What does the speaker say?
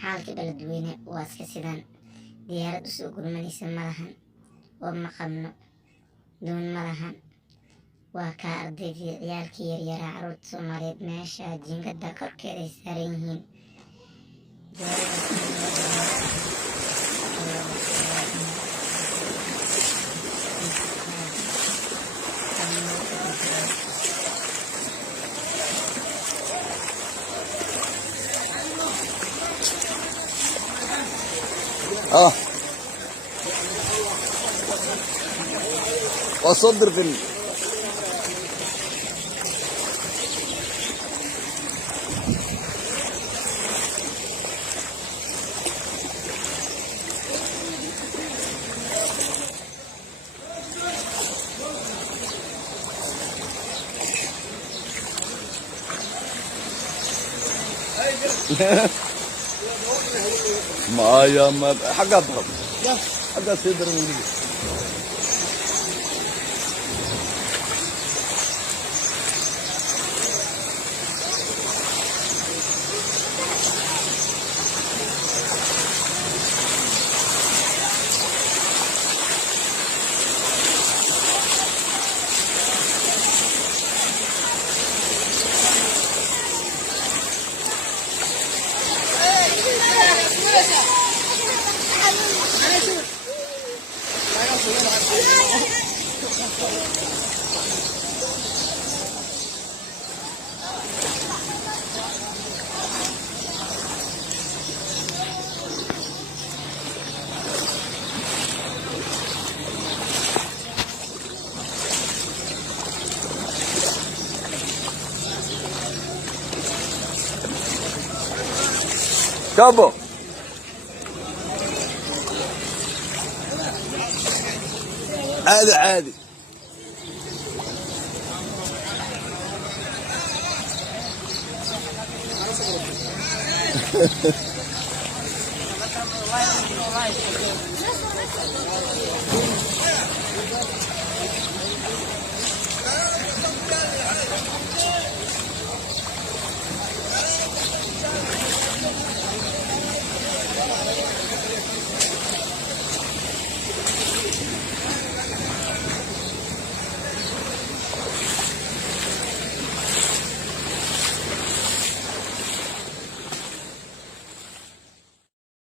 xaalka beledweyne waa iska sidaan. diyaarad usoo gurmanaysa malahan oo ma qabno. doon malahan. waa kaa ardaydii ciyaalkii yaryaraa carruurta Soomaaliyeed meesha jiingada korkeeda ay saaran yihiin. وصدر في ما يا ما حق اضرب حق صدر من كابو عادي عادي